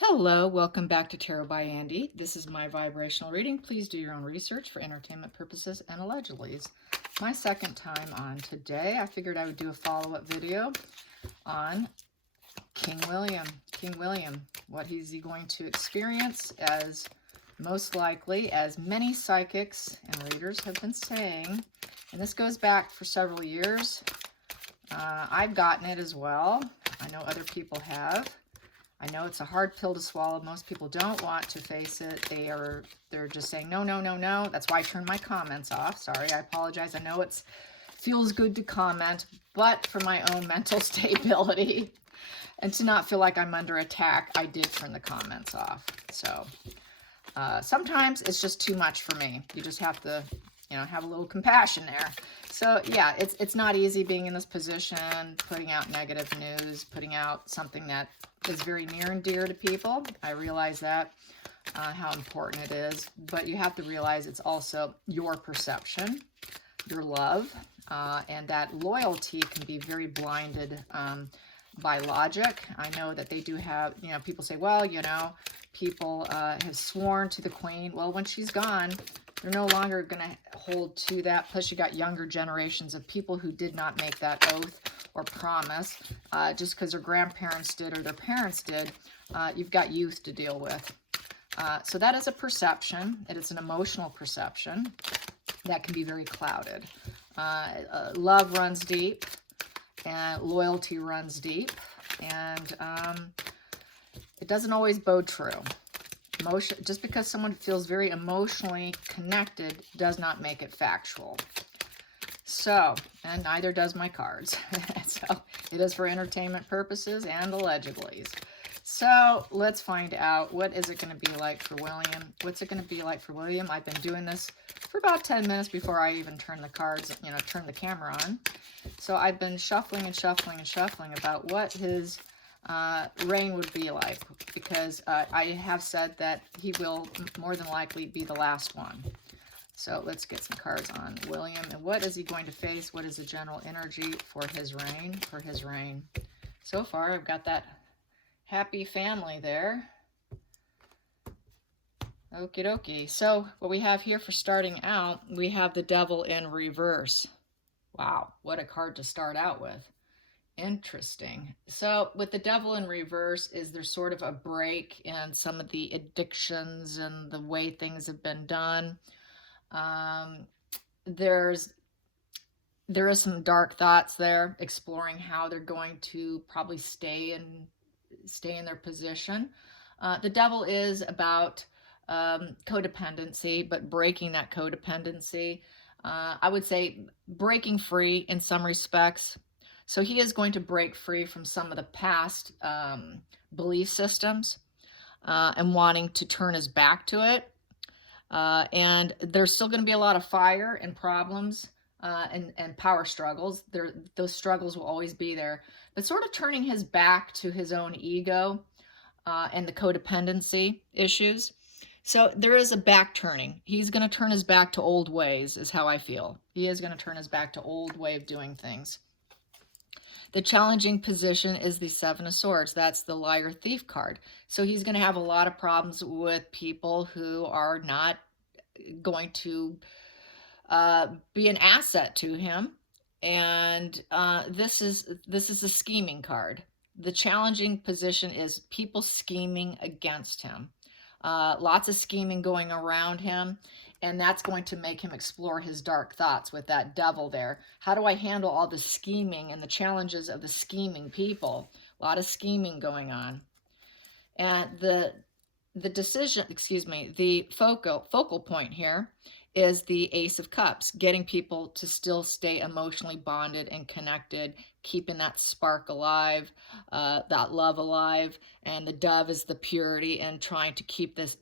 Hello, welcome back to Tarot by Andy. This is my vibrational reading. Please do your own research for entertainment purposes and allegedly. My second time on today. I figured I would do a follow-up video on King William. King William, what is he going to experience as most likely, as many psychics and readers have been saying, and this goes back for several years. I've gotten it as well. I know other people have. I know it's a hard pill to swallow. Most people don't want to face it. They're just saying, no, no, no, no. That's why I turned my comments off. Sorry, I apologize. I know it feels good to comment, but for my own mental stability and to not feel like I'm under attack, I did turn the comments off. So sometimes it's just too much for me. You just have to, have a little compassion there. So yeah, it's not easy being in this position, putting out negative news, putting out something that is very near and dear to people. I realize that, how important it is, but you have to realize it's also your perception, your love, and that loyalty can be very blinded by logic. I know that they do have, people say, well, people have sworn to the queen. Well, when she's gone, they're no longer going to hold to that. Plus, you got younger generations of people who did not make that oath or promise just because their grandparents did or their parents did. You've got youth to deal with. So that is a perception. It is an emotional perception that can be very clouded. Love runs deep and loyalty runs deep, and it doesn't always bode true. Just because someone feels very emotionally connected does not make it factual. So, and neither does my cards. So it is for entertainment purposes and allegedly. So let's find out, what is it going to be like for William? What's it going to be like for William? I've been doing this for about 10 minutes before I even turn the cards, turn the camera on. So I've been shuffling and shuffling and shuffling about what his reign would be like, because I have said that he will more than likely be the last one. So let's get some cards on William, and what is he going to face? What is the general energy for his reign? So far, I've got that happy family there. Okie dokie. So what we have here for starting out, we have the Devil in reverse. Wow, what a card to start out with. Interesting. So with the Devil in reverse, is there sort of a break in some of the addictions and the way things have been done? There is some dark thoughts there, exploring how they're going to probably stay in their position. The Devil is about codependency, but breaking that codependency. I would say breaking free in some respects. So he is going to break free from some of the past belief systems and wanting to turn his back to it. And there's still going to be a lot of fire and problems and power struggles. Those struggles will always be there. But sort of turning his back to his own ego and the codependency issues. So there is a back turning. He's going to turn his back to old ways, is how I feel. He is going to turn his back to old way of doing things. The challenging position is the Seven of Swords. That's the liar thief card. So he's going to have a lot of problems with people who are not going to be an asset to him. And this is a scheming card. The challenging position is people scheming against him. Lots of scheming going around him. And that's going to make him explore his dark thoughts with that Devil there. How do I handle all the scheming and the challenges of the scheming people? A lot of scheming going on. And the focal point here is the Ace of Cups, getting people to still stay emotionally bonded and connected, keeping that spark alive, that love alive. And the Dove is the purity, and trying to keep the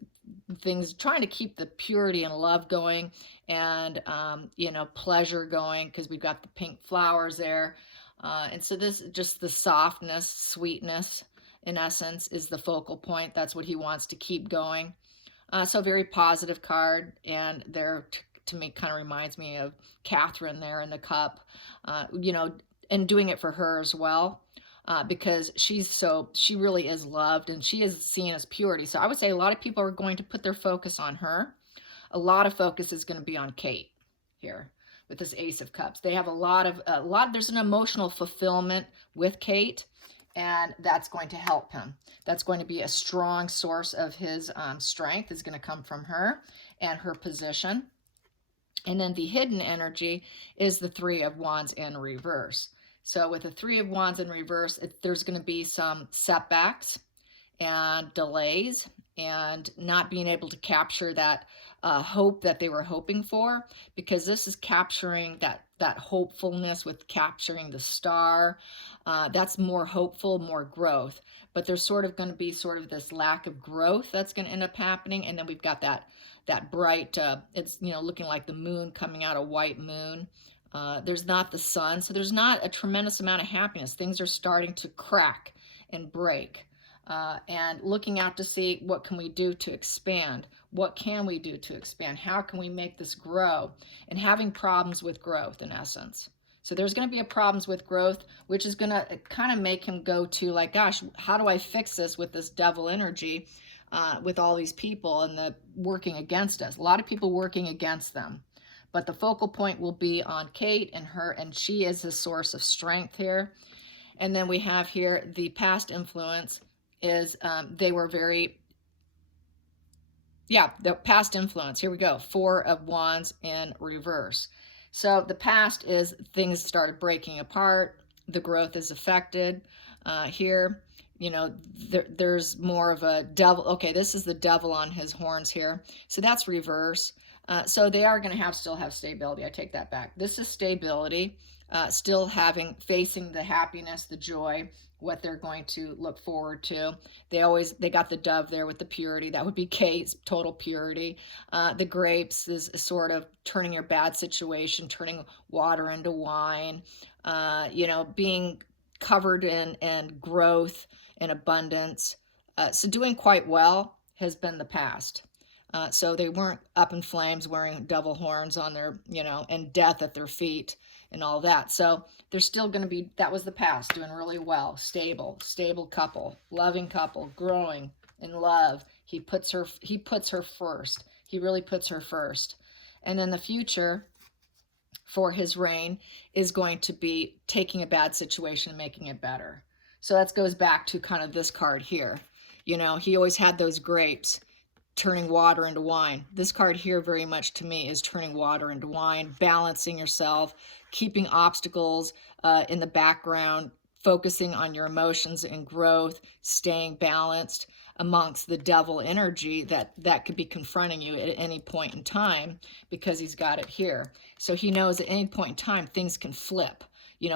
purity and love going, and pleasure going, because we've got the pink flowers there. And so this, just the softness, sweetness, in essence, is the focal point. That's what he wants to keep going. So very positive card, and there, to me, kind of reminds me of Catherine there in the cup, and doing it for her as well. because she really is loved and she is seen as purity. So I would say a lot of people are going to put their focus on her. A lot of focus is going to be on Kate here with this Ace of Cups. They have there's an emotional fulfillment with Kate, and that's going to help him. That's going to be a strong source of his strength is going to come from her and her position. And then the hidden energy is the Three of Wands in reverse. So with the Three of Wands in reverse, there's going to be some setbacks and delays and not being able to capture that hope that they were hoping for, because this is capturing that hopefulness with capturing the star. That's more hopeful, more growth. But there's sort of going to be sort of this lack of growth that's going to end up happening. And then we've got that bright, it's looking like the moon coming out, a white moon. There's not the sun, so there's not a tremendous amount of happiness. Things are starting to crack and break. And looking out to see what can we do to expand. What can we do to expand? How can we make this grow? And having problems with growth, in essence. So there's going to be a problems with growth, which is going to kind of make him go to like, gosh, how do I fix this with this devil energy, with all these people and the working against us? A lot of people working against them. But the focal point will be on Kate and her, and she is a source of strength here. And then we have here the past influence is they were very, the past influence. Here we go. Four of Wands in reverse. So the past is things started breaking apart. The growth is affected. Here, there's more of a devil. Okay, this is the devil on his horns here. So that's reverse. So they are going to still have stability. I take that back. This is stability, still facing the happiness, the joy, what they're going to look forward to. They got the dove there with the purity. That would be Kate's total purity. The grapes is sort of turning your bad situation, turning water into wine, being covered in growth and abundance. So doing quite well has been the past. So they weren't up in flames wearing devil horns on their, and death at their feet and all that. So they're still going to be, that was the past, doing really well, stable couple, loving couple, growing in love. He puts her first. He really puts her first. And then the future for his reign is going to be taking a bad situation and making it better. So that goes back to kind of this card here. He always had those grapes, turning water into wine. This card here very much to me is turning water into wine, balancing yourself, keeping obstacles in the background, focusing on your emotions and growth, staying balanced amongst the devil energy that could be confronting you at any point in time, because he's got it here. So he knows at any point in time things can flip.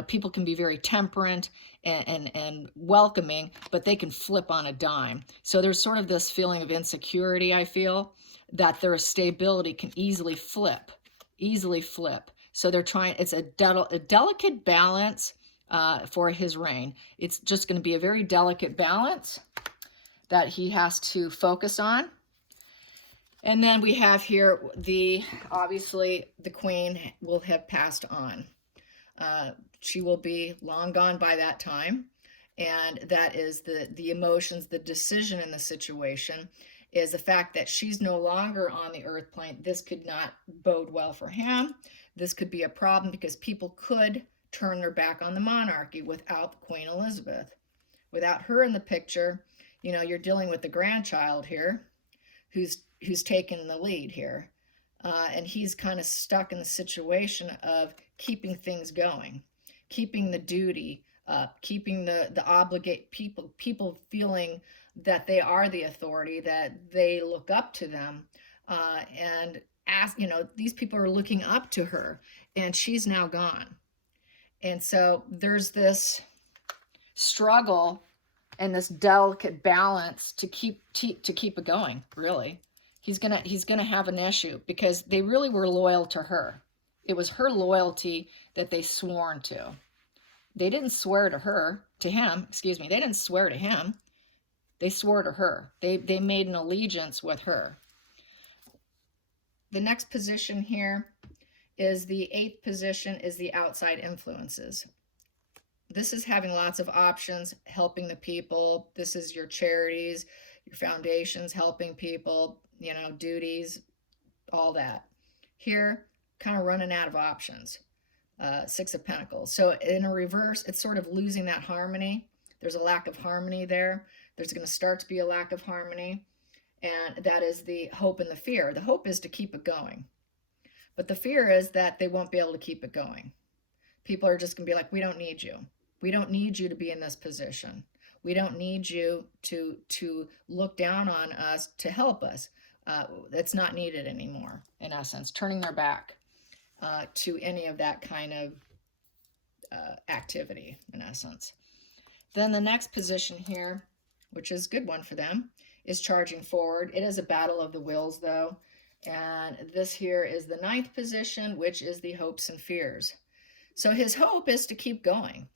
People can be very temperate and welcoming, but they can flip on a dime. So there's sort of this feeling of insecurity, I feel, that their stability can easily flip. So they're trying, it's a delicate balance for his reign. It's just going to be a very delicate balance that he has to focus on. And then we have here obviously the queen will have passed on. She will be long gone by that time. And that is the emotions, the decision in the situation is the fact that she's no longer on the earth plane. This could not bode well for him. This could be a problem because people could turn their back on the monarchy without Queen Elizabeth. Without her in the picture, you're dealing with the grandchild here who's taken the lead here. And he's kind of stuck in the situation of keeping things going, keeping the duty up, keeping the obligate people feeling that they are the authority, that they look up to them, and ask, these people are looking up to her, and she's now gone. And so there's this struggle and this delicate balance to keep it going, really. He's gonna have an issue because they really were loyal to her. It was her loyalty that they sworn to. They didn't swear to him. They didn't swear to him. They swore to her. They made an allegiance with her. The next position here is the 8th position is the outside influences. this is having lots of options, helping the people. This is your charities, your foundations, helping people, you know, duties, all that. Here, kind of running out of options. Six of Pentacles. So in a reverse, it's sort of losing that harmony. There's a lack of harmony there. There's going to start to be a lack of harmony. And that is the hope and the fear. The hope is to keep it going. But the fear is that they won't be able to keep it going. People are just going to be like, we don't need you. We don't need you to be in this position. We don't need you to look down on us to help us. It's not needed anymore, in essence, turning their back to any of that kind of activity, in essence. Then the next position here, which is a good one for them, is charging forward. It is a battle of the wills, though. And this here is the ninth position, which is the hopes and fears. So his hope is to keep going.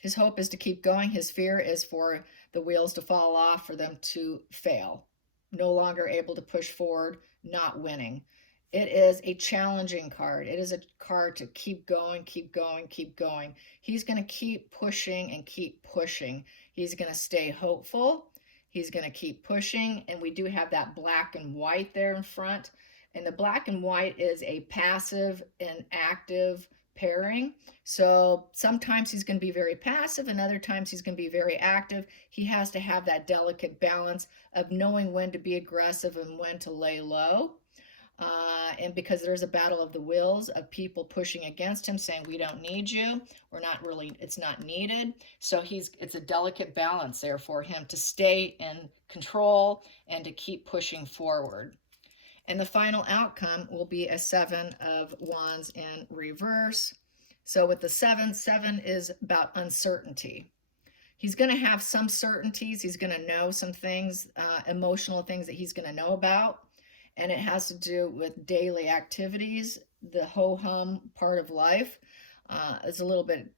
His hope is to keep going. His fear is for the wheels to fall off, for them to fail. No longer able to push forward, not winning. It is a challenging card. It is a card to keep going, keep going, keep going. He's going to keep pushing and keep pushing. He's going to stay hopeful. He's going to keep pushing. And we do have that black and white there in front. And the black and white is a passive and active pairing. So sometimes he's going to be very passive and other times he's going to be very active. He has to have that delicate balance of knowing when to be aggressive and when to lay low. And because there's a battle of the wills of people pushing against him, saying, we don't need you. We're not really, it's not needed. So it's a delicate balance there for him to stay in control and to keep pushing forward. And the final outcome will be a 7 of Wands in reverse. So with the 7 is about uncertainty. He's going to have some certainties. He's going to know some things, emotional things that he's going to know about. And it has to do with daily activities. The ho-hum part of life is a little bit,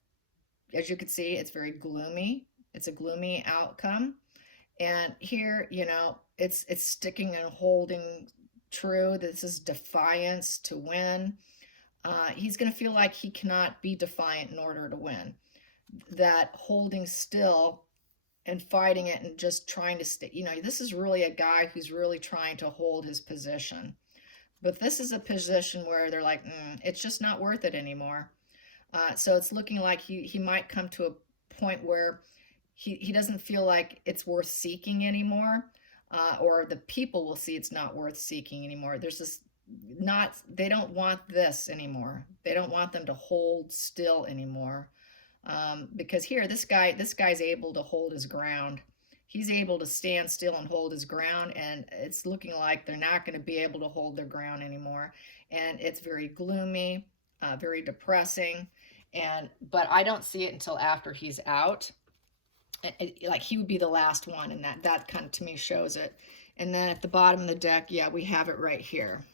as you can see, it's very gloomy. It's a gloomy outcome. And here, you know, it's sticking and holding true. This is defiance to win. He's going to feel like he cannot be defiant in order to win. That holding still and fighting it and just trying to stay, you know, this is really a guy who's really trying to hold his position. But this is a position where they're like, it's just not worth it anymore. So it's looking like he might come to a point where he doesn't feel like it's worth seeking anymore, or the people will see it's not worth seeking anymore. There's this they don't want this anymore. They don't want them to hold still anymore. Because here, this guy's able to hold his ground. He's able to stand still and hold his ground, and it's looking like they're not going to be able to hold their ground anymore. And it's very gloomy, very depressing. But I don't see it until after he's out. Like he would be the last one, and that kind of to me shows it. And then at the bottom of the deck, yeah, we have it right here.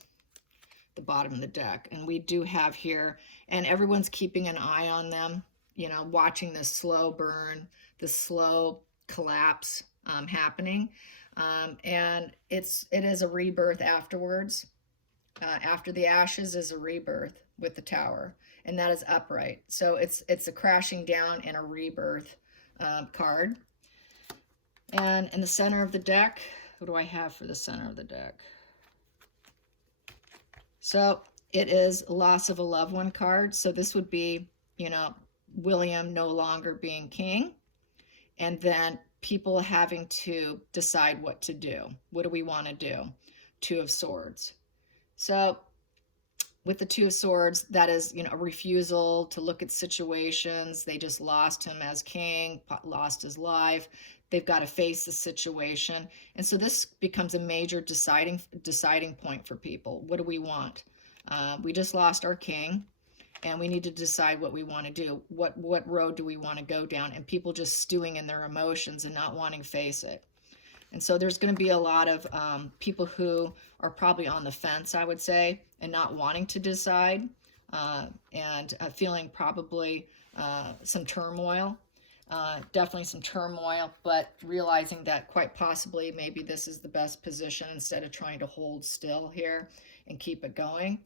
The bottom of the deck, and we do have here, and everyone's keeping an eye on them. You know, watching this slow burn, the slow collapse happening. And it is a rebirth afterwards. After the ashes is a rebirth with the Tower, and that is upright. So it's a crashing down and a rebirth card. And in the center of the deck, what do I have for the center of the deck? So it is loss of a loved one card. So this would be, you know, William no longer being king, and then people having to decide what to do. What do we want to do? Two of Swords. So with the Two of Swords, that is, you know, a refusal to look at situations. They just lost him as king, lost his life. They've got to face the situation. And so this becomes a major deciding point for people. What do we want? We just lost our king, and we need to decide what we want to do. What road do we want to go down? And people just stewing in their emotions and not wanting to face it. And so there's going to be a lot of people who are probably on the fence, I would say, and not wanting to decide, and feeling probably some turmoil. Definitely some turmoil, but realizing that quite possibly maybe this is the best position instead of trying to hold still here and keep it going.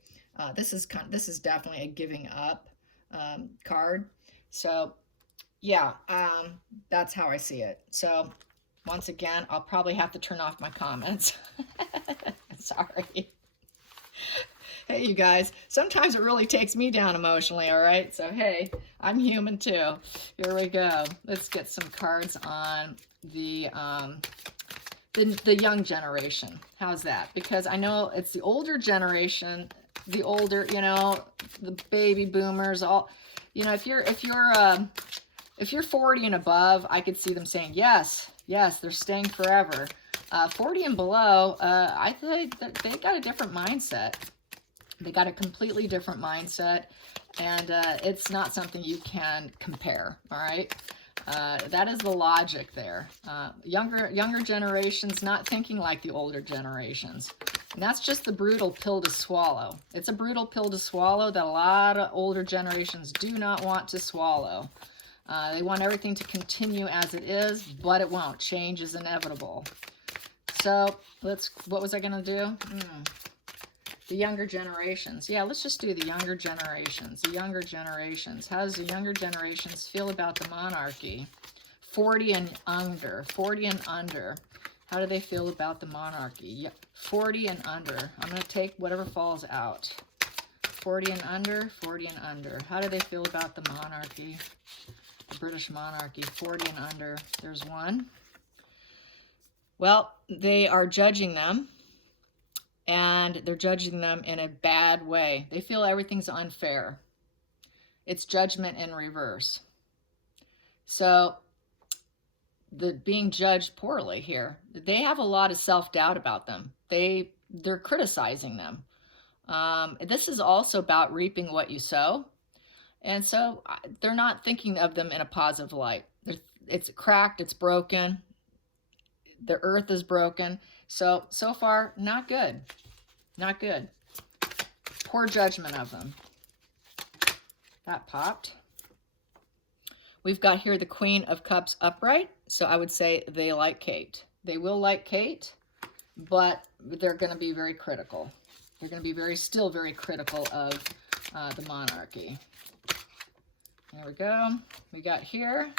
This is definitely a giving up card. So yeah, that's how I see it. So once again, I'll probably have to turn off my comments. Sorry. Hey, you guys, sometimes it really takes me down emotionally, all right? So, hey, I'm human too. Here we go. Let's get some cards on the young generation. How's that? Because I know it's the older generation, the older, the baby boomers, all, if you're 40 and above, I could see them saying, yes, they're staying forever. 40 and below, I think that they got a different mindset. They got a completely different mindset, and it's not something you can compare, all right? That is the logic there. Younger generations not thinking like the older generations. And that's just the brutal pill to swallow. It's a brutal pill to swallow that a lot of older generations do not want to swallow. They want everything to continue as it is, but it won't. Change is inevitable. So what was I going to do? The younger generations. Yeah, let's just do the younger generations. The younger generations. How does the younger generations feel about the monarchy? 40 and under. 40 and under. How do they feel about the monarchy? Yeah, 40 and under. I'm going to take whatever falls out. 40 and under. 40 and under. How do they feel about the monarchy? The British monarchy. 40 and under. There's one. Well, they are judging them. And they're judging them in a bad way. They feel everything's unfair. It's judgment in reverse. So, being judged poorly here. They have a lot of self-doubt about them. They're criticizing them. This is also about reaping what you sow. And so, they're not thinking of them in a positive light. It's cracked, it's broken. The earth is broken. So far, not good. Not good. Poor judgment of them. That popped. We've got here the Queen of Cups upright. So I would say they like Kate. They will like Kate, but they're going to be very critical. They're going to be still very critical of the monarchy. There we go. We got here.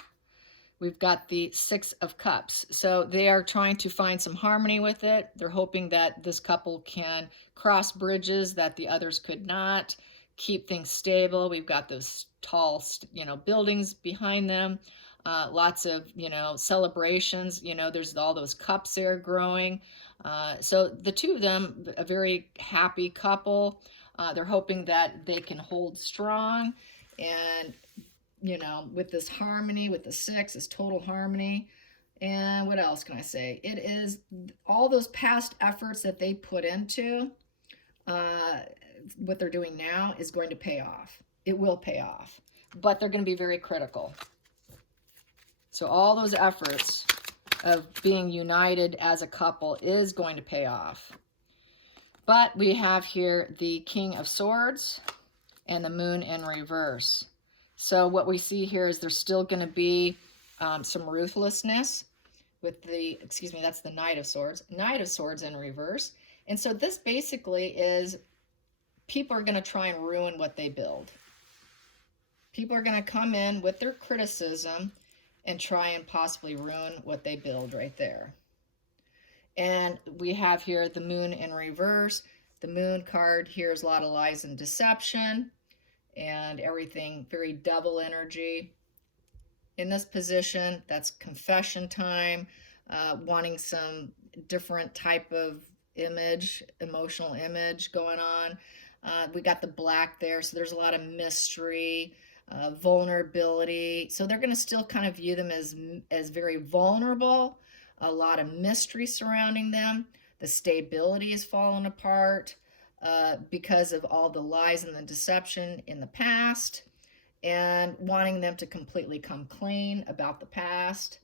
We've got the Six of Cups. So they are trying to find some harmony with it. They're hoping that this couple can cross bridges that the others could not, keep things stable. We've got those tall, buildings behind them. Lots of, celebrations. There's all those cups there growing. So the two of them, a very happy couple. They're hoping that they can hold strong and with this harmony, with the six, this total harmony. And what else can I say? It is all those past efforts that they put into what they're doing now is going to pay off. It will pay off, but they're going to be very critical. So all those efforts of being united as a couple is going to pay off. But we have here the King of Swords and the Moon in reverse. So what we see here is there's still going to be some ruthlessness with that's the Knight of Swords. Knight of Swords in reverse. And so this basically is people are going to try and ruin what they build. People are going to come in with their criticism and try and possibly ruin what they build right there. And we have here the Moon in reverse. The Moon card here is a lot of lies and deception. And everything, very devil energy. In this position, that's confession time, wanting some different type of image, emotional image going on. We got the black there, so there's a lot of mystery, vulnerability. So they're going to still kind of view them as very vulnerable, a lot of mystery surrounding them. The stability is falling apart. Because of all the lies and the deception in the past, and wanting them to completely come clean about the past.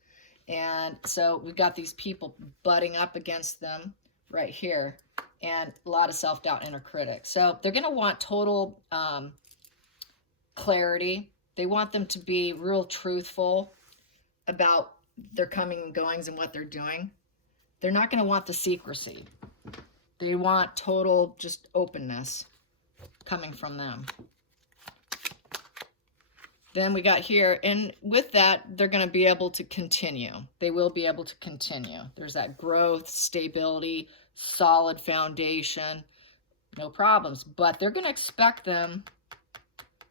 And so we've got these people butting up against them right here, and a lot of self-doubt, inner critic. So they're going to want total clarity. They want them to be real truthful about their coming and goings and what they're doing. They're not going to want the secrecy. They want total just openness coming from them. Then we got here, and with that, they're going to be able to continue. They will be able to continue. There's that growth, stability, solid foundation, no problems. But they're going to expect them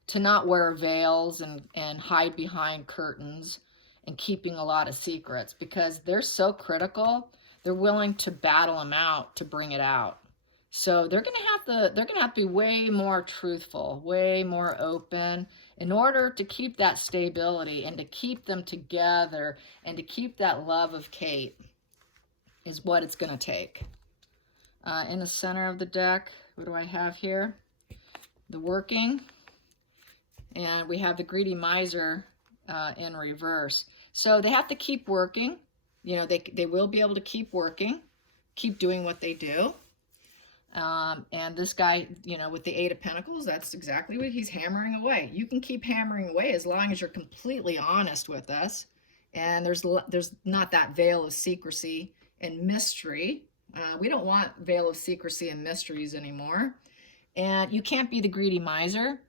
to not wear veils and hide behind curtains and keeping a lot of secrets, because they're so critical. They're willing to battle them out to bring it out. So they're gonna have to be way more truthful, way more open, in order to keep that stability and to keep them together and to keep that love of Kate, is what it's gonna take. In the center of the deck, what do I have here? The working, and we have the greedy miser in reverse. So they have to keep working. You know, they will be able to keep working, keep doing what they do. And this guy, you know, with the Eight of Pentacles, that's exactly what he's hammering away. You can keep hammering away as long as you're completely honest with us. And there's not that veil of secrecy and mystery. We don't want veil of secrecy and mysteries anymore. And you can't be the greedy miser.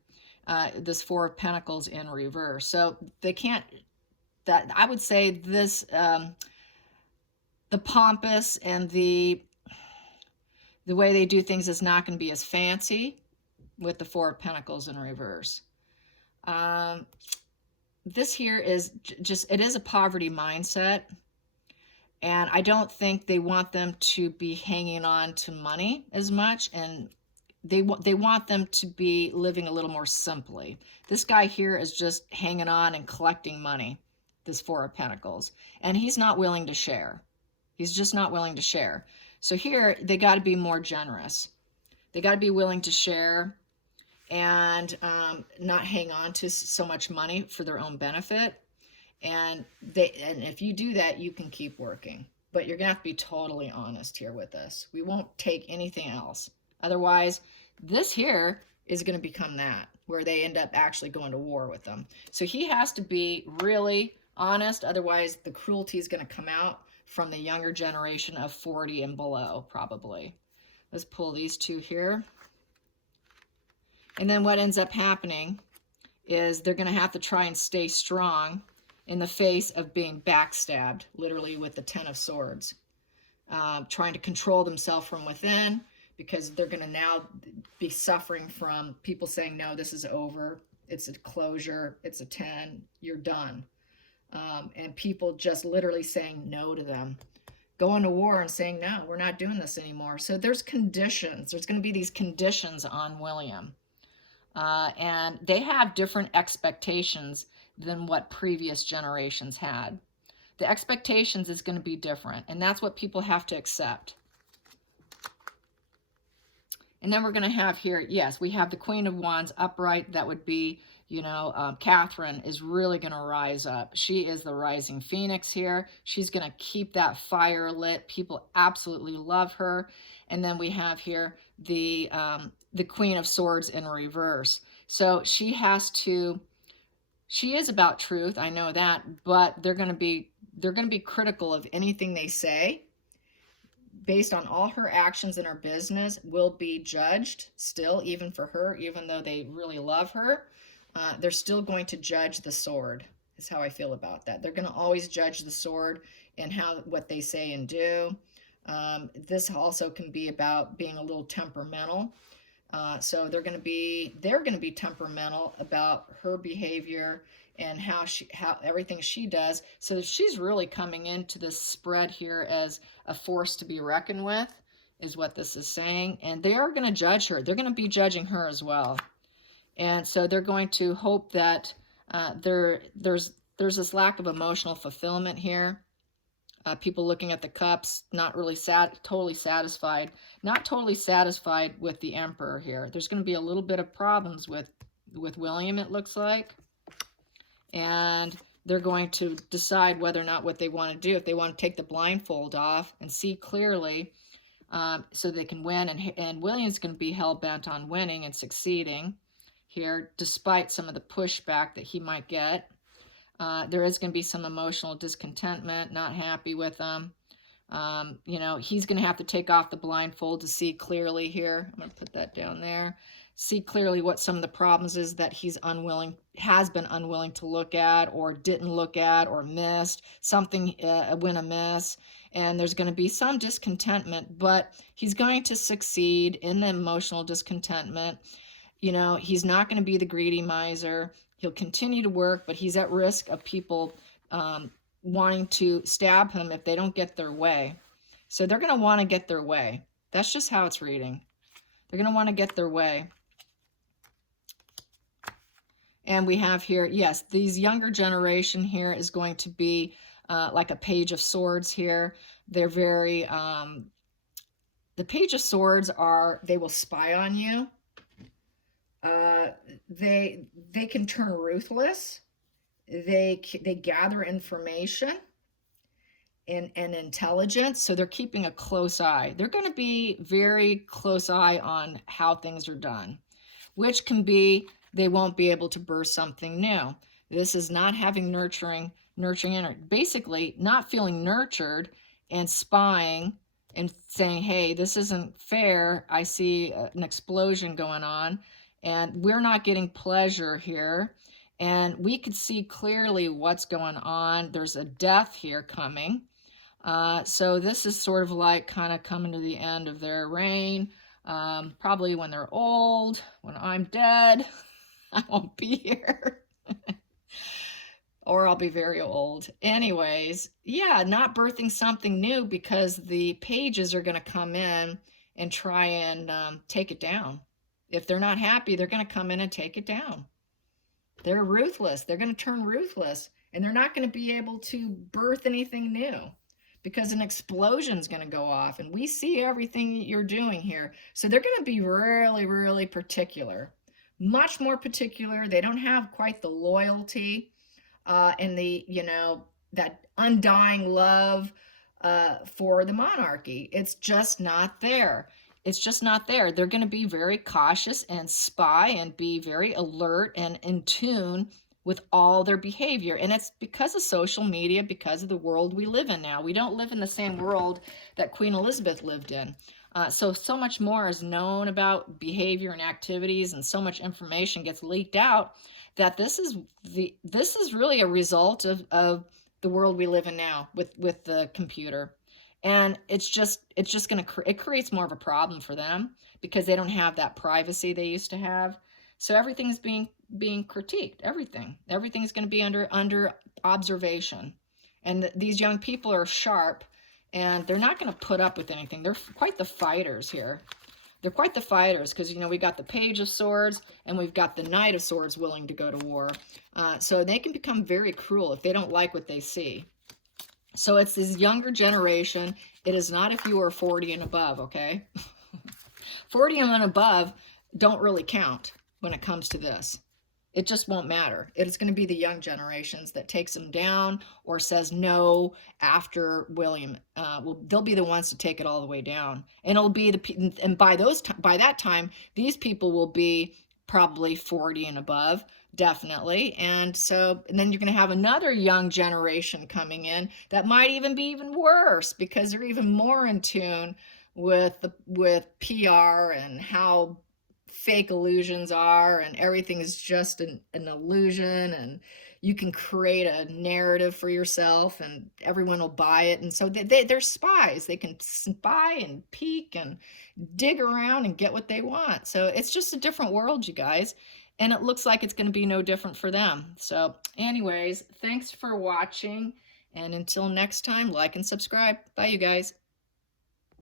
This Four of Pentacles in reverse. So they can't, that I would say this, the pompous and the way they do things is not going to be as fancy with the Four of Pentacles in reverse. This here is just, it is a poverty mindset. And I don't think they want them to be hanging on to money as much. And they want them to be living a little more simply. This guy here is just hanging on and collecting money, this Four of Pentacles. And he's not willing to share. He's just not willing to share. So here, they got to be more generous. They got to be willing to share and not hang on to so much money for their own benefit. And if you do that, you can keep working. But you're going to have to be totally honest here with us. We won't take anything else. Otherwise, this here is going to become that, where they end up actually going to war with them. So he has to be really honest. Otherwise, the cruelty is going to come out from the younger generation of 40 and below, probably. Let's pull these two here. And then what ends up happening is they're going to have to try and stay strong in the face of being backstabbed, literally with the Ten of Swords. Trying to control themselves from within, because they're going to now be suffering from people saying, no, this is over. It's a closure. It's a 10. You're done. And people just literally saying no to them, going to war and saying, no, we're not doing this anymore. So there's conditions. There's going to be these conditions on William. And they have different expectations than what previous generations had. The expectations is going to be different, and that's what people have to accept. And then we're going to have here, yes, we have the Queen of Wands upright. That would be, you know, Catherine is really going to rise up. She is the rising phoenix here. She's going to keep that fire lit. People absolutely love her. And then we have here the Queen of Swords in reverse. So she has to, she is about truth, I know that, but they're going to be critical of anything they say. Based on all her actions in her business, will be judged still, even for her, even though they really love her. They're still going to judge the sword, is how I feel about that. They're going to always judge the sword and what they say and do. This also can be about being a little temperamental. So they're going to be temperamental about her behavior and how everything she does. So she's really coming into this spread here as a force to be reckoned with, is what this is saying. And they are going to judge her. They're going to be judging her as well. And so they're going to hope that there's this lack of emotional fulfillment here. People looking at the cups, not really totally satisfied. Not totally satisfied with the Emperor here. There's going to be a little bit of problems with William, it looks like. And they're going to decide whether or not what they want to do. If they want to take the blindfold off and see clearly, so they can win. And William's going to be hell-bent on winning and succeeding here, despite some of the pushback that he might get. There is going to be some emotional discontentment, not happy with them. You know, he's going to have to take off the blindfold to see clearly here. I'm going to put that down there. see clearly what some of the problems is that has been unwilling to look at, or didn't look at, or missed. Something went amiss, and there's going to be some discontentment, but he's going to succeed in the emotional discontentment. You know, he's not going to be the greedy miser. He'll continue to work, but he's at risk of people wanting to stab him if they don't get their way. So they're going to want to get their way. That's just how it's reading. They're going to want to get their way. And we have here, yes, these younger generation here is going to be like a Page of Swords here. They're very, the Page of Swords they will spy on you. They can turn ruthless. They gather information and intelligence, so they're keeping a close eye. They're going to be very close eye on how things are done, which can be they won't be able to birth something new. This is not having nurturing energy. Basically, not feeling nurtured and spying and saying, hey, this isn't fair. I see an explosion going on, and we're not getting pleasure here. And we could see clearly what's going on. There's a death here coming. So this is sort of like kind of coming to the end of their reign. Probably when they're old, when I'm dead, I won't be here. Or I'll be very old. Anyways, yeah, not birthing something new, because the pages are going to come in and try and take it down. If they're not happy, they're going to come in and take it down. They're ruthless. They're going to turn ruthless, and they're not going to be able to birth anything new, because an explosion is going to go off, and we see everything you're doing here. So they're going to be really, really particular, much more particular. They don't have quite the loyalty and the, that undying love for the monarchy. It's just not there. It's just not there. They're going to be very cautious and spy and be very alert and in tune with all their behavior. And it's because of social media, because of the world we live in now. We don't live in the same world that Queen Elizabeth lived in. So much more is known about behavior and activities, and so much information gets leaked out, that this is really a result of the world we live in now with the computer. And it creates more of a problem for them, because they don't have that privacy they used to have. So everything's being critiqued. Everything's going to be under observation. And these young people are sharp, and they're not going to put up with anything. They're quite the fighters here. They're quite the fighters, because, we got the Page of Swords and we've got the Knight of Swords willing to go to war. So they can become very cruel if they don't like what they see. So it's this younger generation. It is not if you are 40 and above, okay? 40 and above don't really count when it comes to this. It just won't matter. It's going to be the young generations that takes them down or says no after William. They'll be the ones to take it all the way down. And it'll be and by that time, these people will be probably 40 and above, definitely. And then you're going to have another young generation coming in that might even be even worse, because they're even more in tune with PR and how fake illusions are, and everything is just an illusion, and you can create a narrative for yourself and everyone will buy it. And so they're spies. They can spy and peek and dig around and get what they want. So it's just a different world, you guys, and it looks like it's going to be no different for them. So anyways, thanks for watching, and until next time, like and subscribe. Bye, you guys.